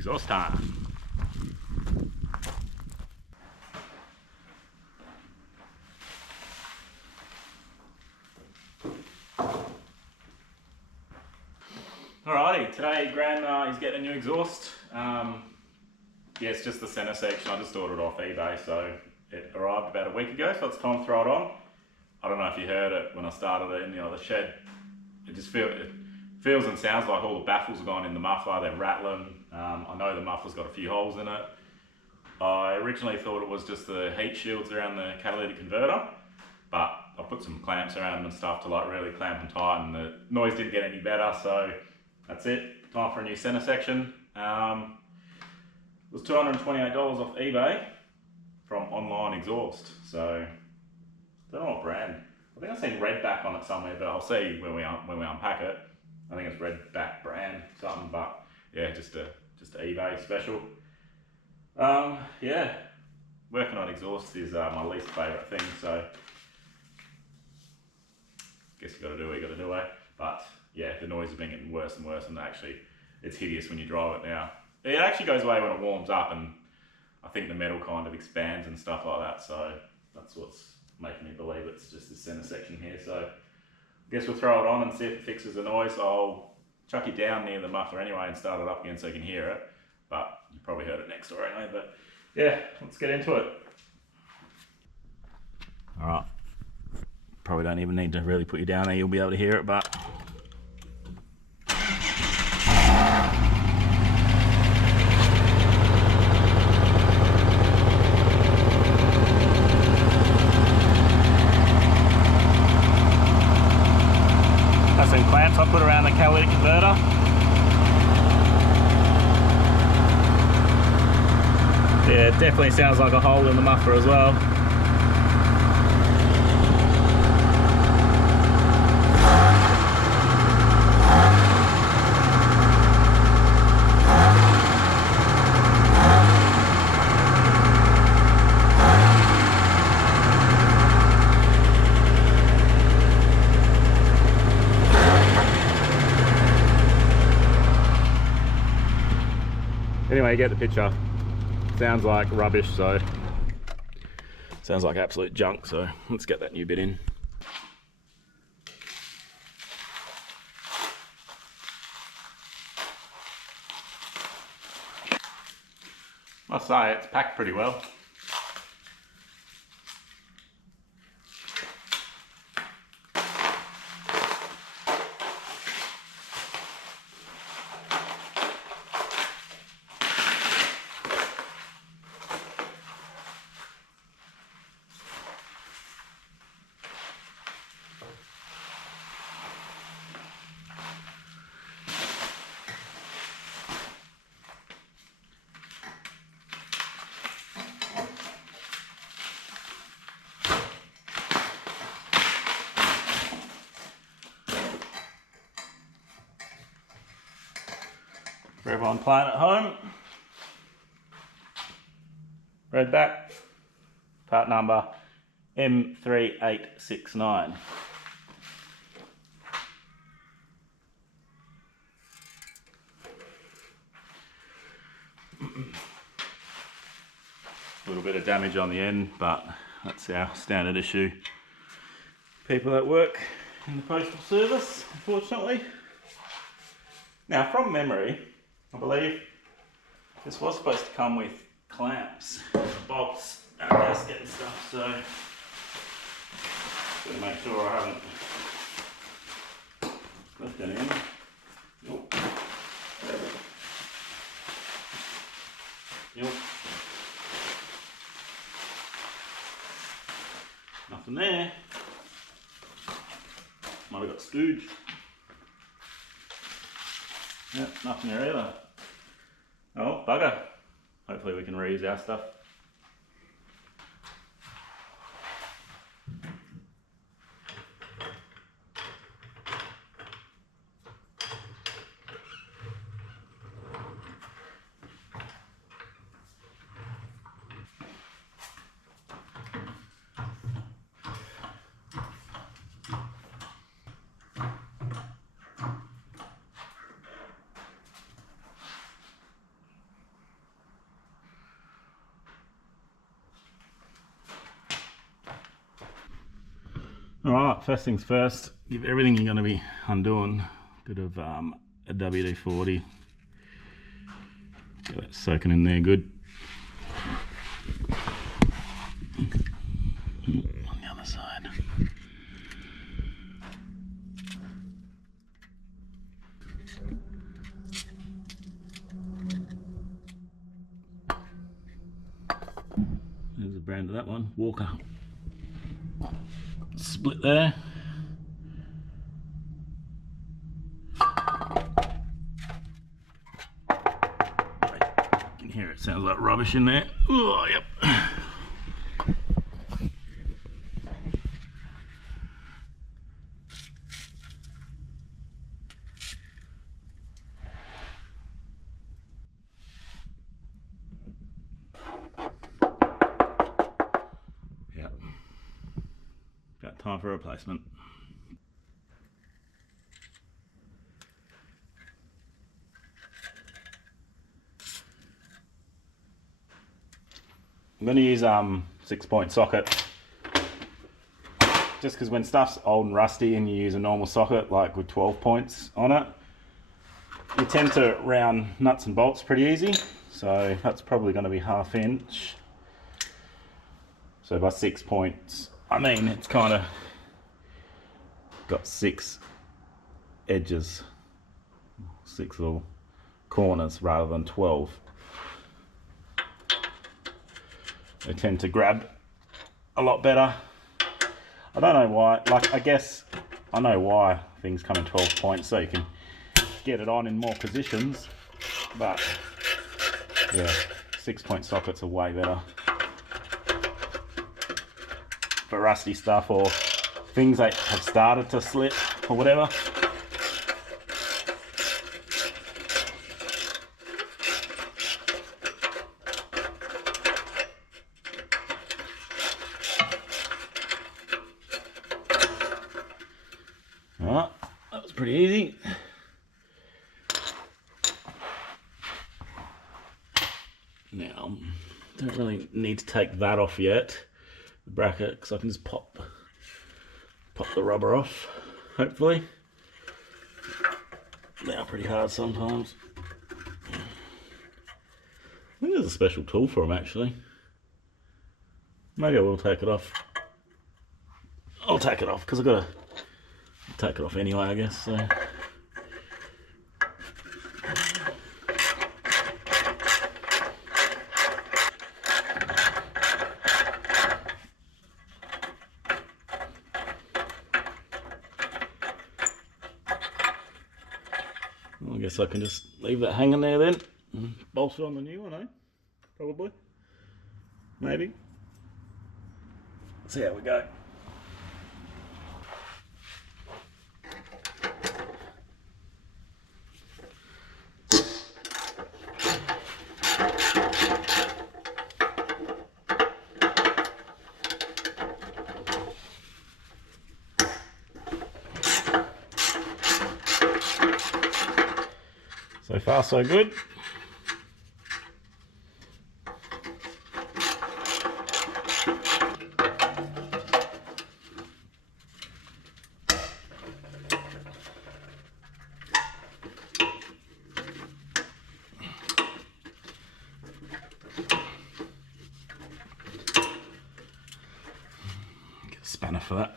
Exhaust time. Alrighty, today Graham is getting a new exhaust. Yeah, it's just the centre section. I just ordered it off eBay, so it arrived about a week ago, so it's time to throw it on. I don't know if you heard it when I started it in the shed. It feels and sounds like all the baffles have gone in the muffler, they're rattling. I know the muffler's got a few holes in it. I originally thought it was just the heat shields around the catalytic converter, but I put some clamps around them and stuff to like really clamp them tight, and the noise didn't get any better, so that's it. Time for a new centre section. It was $228 off eBay from Online Exhaust, so I don't know what brand. I think I've seen Redback on it somewhere, but I'll see when we unpack it. I think it's Redback brand something, but yeah, just a eBay special. Yeah, working on exhaust is my least favourite thing, so guess you got to do what you got to do, eh? But yeah, the noise has been getting worse and worse, and actually it's hideous when you drive it now. It actually goes away when it warms up, and I think the metal kind of expands and stuff like that, so that's what's making me believe it's just the centre section here. So I guess we'll throw it on and see if it fixes the noise. I'll chuck it down near the muffler anyway and start it up again so you can hear it, but you probably heard it next door anyway. But yeah, let's get into it. Alright, probably don't even need to really put you down there, you'll be able to hear it, but some clamps I put around the catalytic converter. Yeah, it definitely sounds like a hole in the muffler as well. Anyway, you get the picture. Sounds like rubbish, so sounds like absolute junk, so let's get that new bit in. Must say, it's packed pretty well. For everyone playing at home, Redback, part number M3869. A little bit of damage on the end, but that's our standard issue. People that work in the postal service, unfortunately. Now, from memory, I believe this was supposed to come with clamps, bolts, and gasket and stuff, so gotta make sure I haven't left any in. Nope. Nope. Nothing there. Might have got stooged. Yep, nothing there either. Oh, bugger. Hopefully we can reuse our stuff. Alright, first things first, give everything you're going to be undoing a bit of a WD-40. Get that soaking in there good. On the other side. There's the brand of that one, Walker. Split there. You can hear it sounds like rubbish in there. Oh, yep. Yep. About time for a replacement. I'm going to use 6-point socket, just because when stuff's old and rusty and you use a normal socket like with 12 points on it, you tend to round nuts and bolts pretty easy. So that's probably going to be 1/2 inch. So by 6 points, I mean it's kind of got 6 edges, 6 little corners rather than 12. They tend to grab a lot better. I don't know why, like I guess I know why things come in 12 points, so you can get it on in more positions, but yeah, 6-point sockets are way better for rusty stuff or things that have started to slip or whatever. Alright, that was pretty easy. Now, don't really need to take that off yet, the bracket, because I can just pop the rubber off, hopefully. They are pretty hard sometimes. I think there's a special tool for them actually. Maybe I will take it off. I'll take it off because I've got to take it off anyway, I guess. So. Well, I guess I can just leave that hanging there then and bolt it on the new one, eh? Probably. Maybe. See how we go. So far, so good. Get a spanner for that.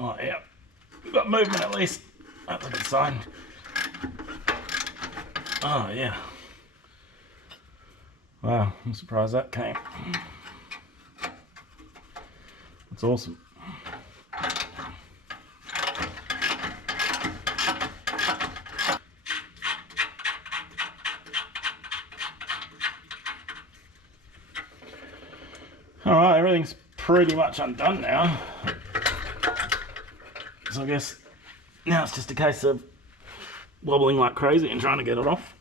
Oh yeah, we've got movement at least. That's a good sign. Oh yeah. Wow, I'm surprised that came. That's awesome. Alright, everything's pretty much undone now. So I guess now it's just a case of wobbling like crazy and trying to get it off.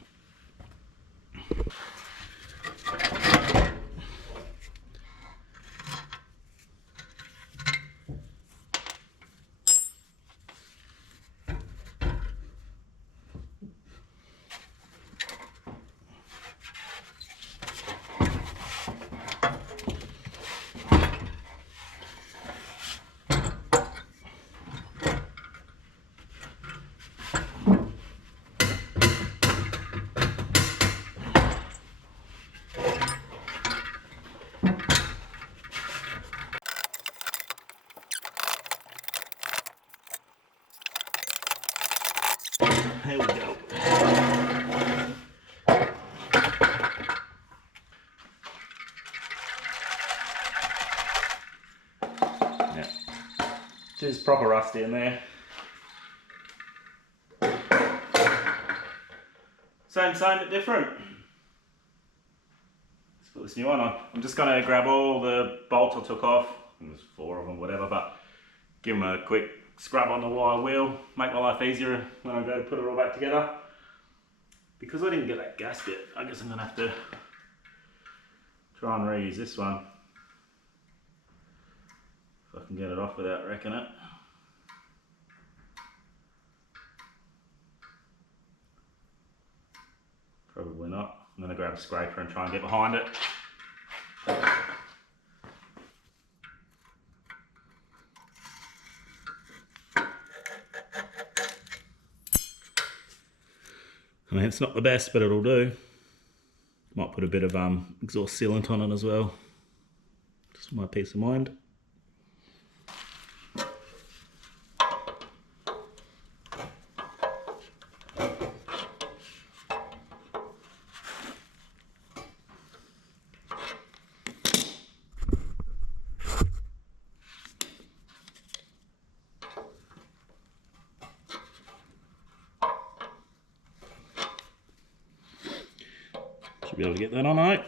Just proper rusty in there. Same, but different. Let's put this new one on. I'm just going to grab all the bolts I took off. There's 4 of them, whatever, but give them a quick scrub on the wire wheel. Make my life easier when I go put it all back together. Because I didn't get that gasket, I guess I'm going to have to try and reuse this one. If I can get it off without wrecking it. Probably not. I'm going to grab a scraper and try and get behind it. I mean, it's not the best, but it'll do. Might put a bit of exhaust sealant on it as well. Just for my peace of mind. Should be able to get that on, right?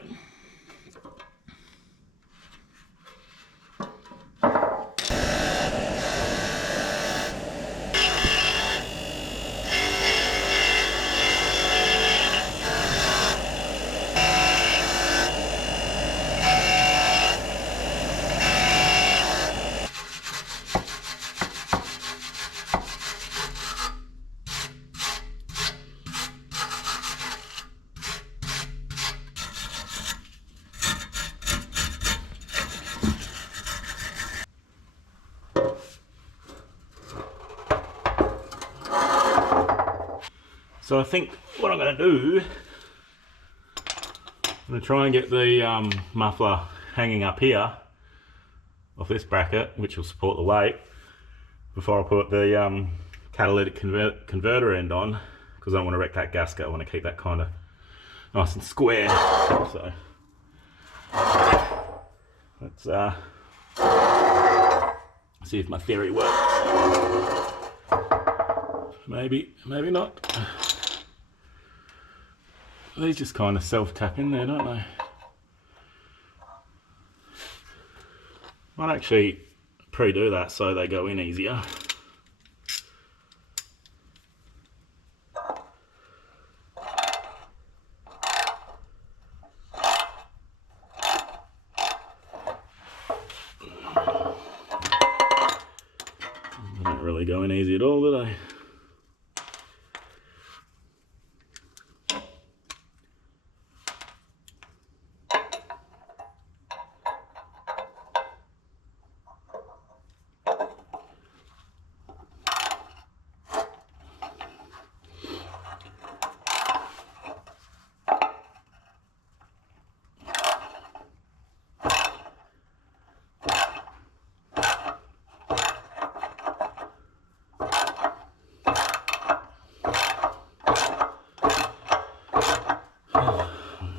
So I think what I'm going to do, I'm going to try and get the muffler hanging up here off this bracket, which will support the weight, before I put the catalytic converter end on, because I don't want to wreck that gasket. I want to keep that kind of nice and square. So let's see if my theory works. Maybe, maybe not. These just kind of self-tap in there, don't they? Might actually pre-do that so they go in easier. They don't really go in easy at all, do they?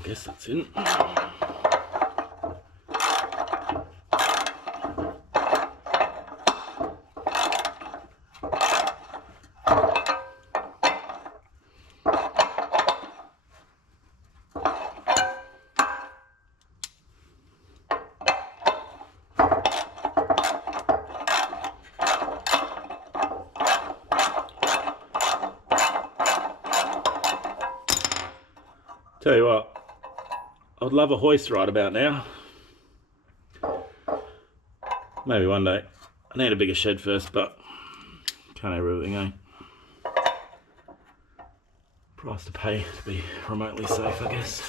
I guess that's in. Tell you what, I'd love a hoist right about now. Maybe one day. I need a bigger shed first, but can't have everything, eh? Price to pay to be remotely safe, I guess.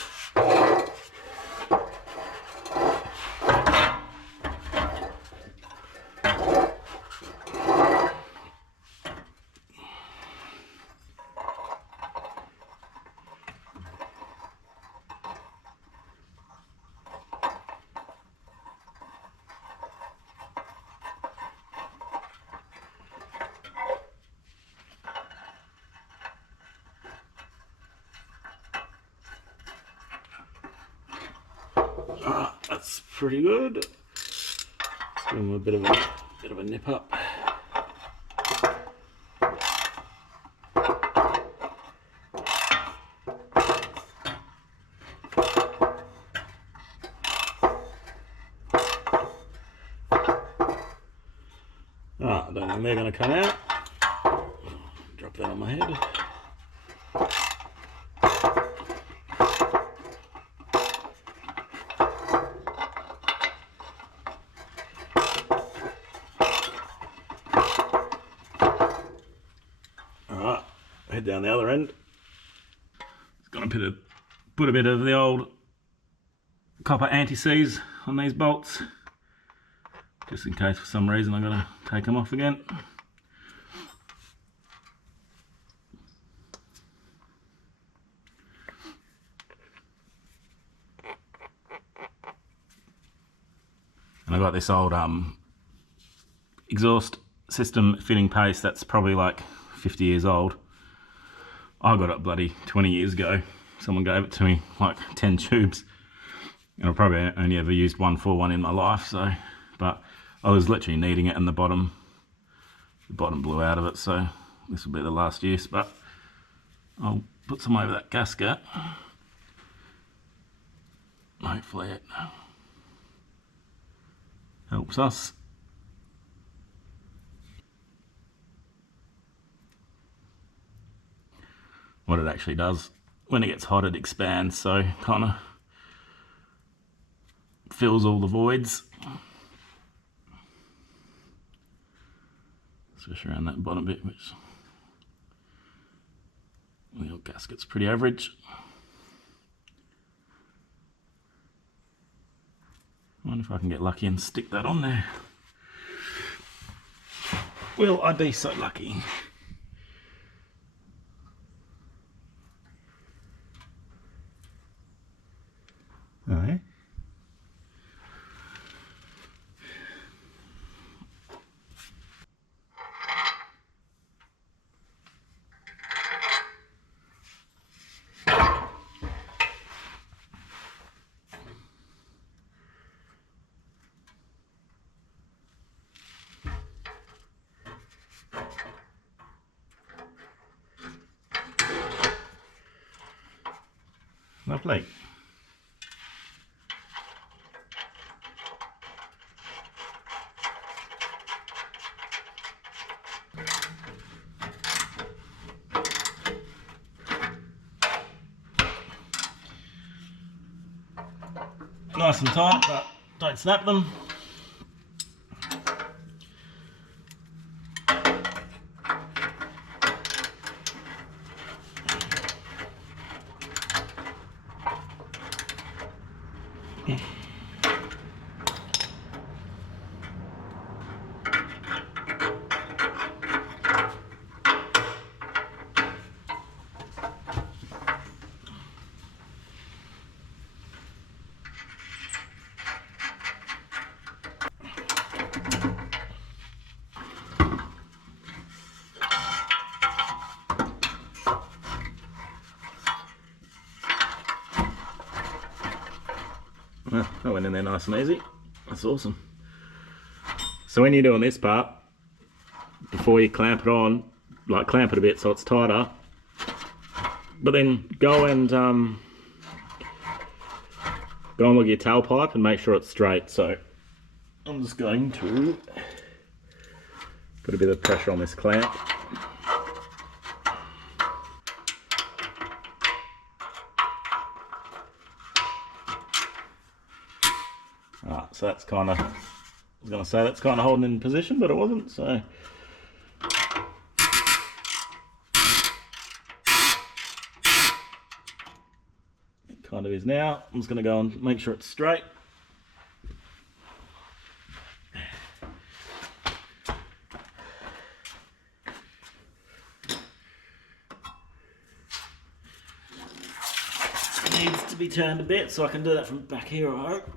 Alright, that's pretty good. Let's give them a bit of a nip up. Ah, I don't think they're going to come out. Drop that on my head. Alright, head down the other end. It's going to put a bit of the old copper anti-seize on these bolts, just in case for some reason I've got to take them off again. And I've got this old exhaust system fitting paste that's probably like 50 years old. I got it bloody 20 years ago. Someone gave it to me, like 10 tubes. And I've probably only ever used one for one in my life, so, but I was literally needing it and the bottom blew out of it, so this will be the last use, but I'll put some over that gasket. Hopefully it helps us. What it actually does, when it gets hot it expands, so kind of fills all the voids, especially around that bottom bit, which the old gasket's pretty average. I wonder if I can get lucky and stick that on there. Will I be so lucky? Oh, yeah. Lovely. Nice and tight, but don't snap them. Well, that went in there nice and easy. That's awesome. So when you're doing this part, before you clamp it on, like clamp it a bit so it's tighter, but then go and look at your tailpipe and make sure it's straight. So I'm just going to put a bit of pressure on this clamp. Alright, so that's kind of, I was going to say that's kind of holding in position, but it wasn't, so. It kind of is now. I'm just going to go and make sure it's straight. Needs to be turned a bit, so I can do that from back here, I hope.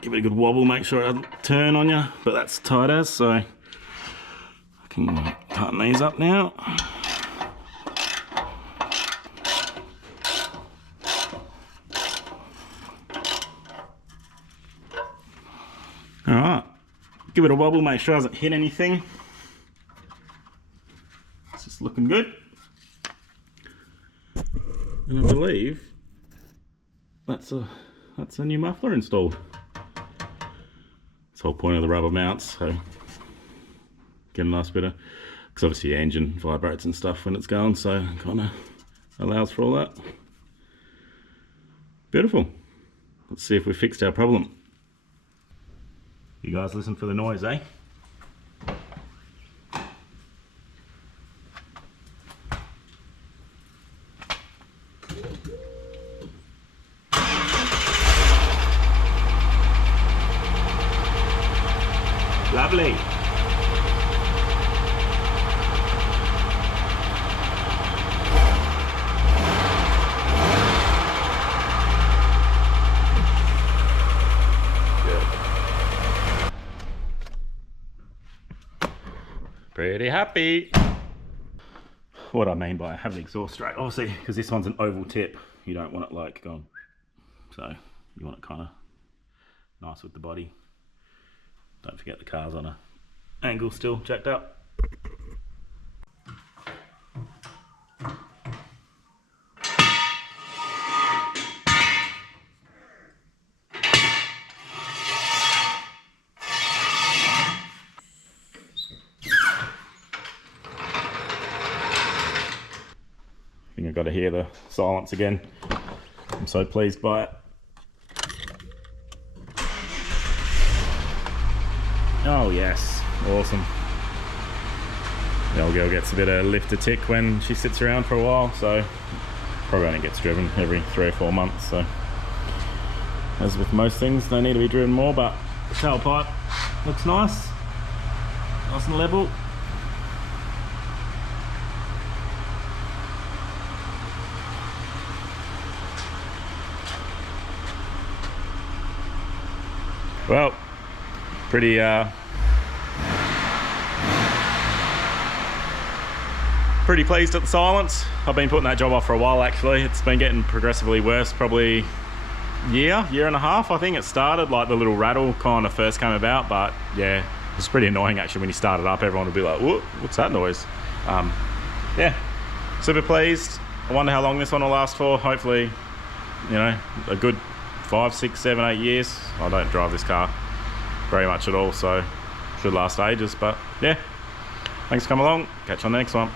Give it a good wobble, make sure it doesn't turn on you, but that's tight as, so I can tighten these up now. give it a wobble, make sure it hasn't hit anything. It's just looking good. And I believe that's a new muffler installed. That's the whole point of the rubber mounts, so get a nice bit of, because obviously your engine vibrates and stuff when it's going, so kind of allows for all that. Beautiful. Let's see if we fixed our problem. You guys listen for the noise, eh? Lovely. Pretty happy. What I mean by have the exhaust straight, obviously, because this one's an oval tip, you don't want it like gone. So you want it kind of nice with the body. Don't forget the car's on a angle still jacked up. I think I've got to hear the silence again. I'm so pleased by it. Oh yes, awesome. The old girl gets a bit of lift to tick when she sits around for a while, so probably only gets driven every 3 or 4 months. So as with most things, they need to be driven more, but the tailpipe looks nice and level. Well, pretty pleased at the silence. I've been putting that job off for a while actually. It's been getting progressively worse, probably year and a half I think it started, like the little rattle kind of first came about, but yeah, it's pretty annoying actually when you start it up. Everyone will be like, what's that noise? Yeah, super pleased. I wonder how long this one will last for. Hopefully, you know, a good 5, 6, 7, 8 years. I don't drive this car very much at all, so should last ages, but yeah, thanks for coming along. Catch you on the next one.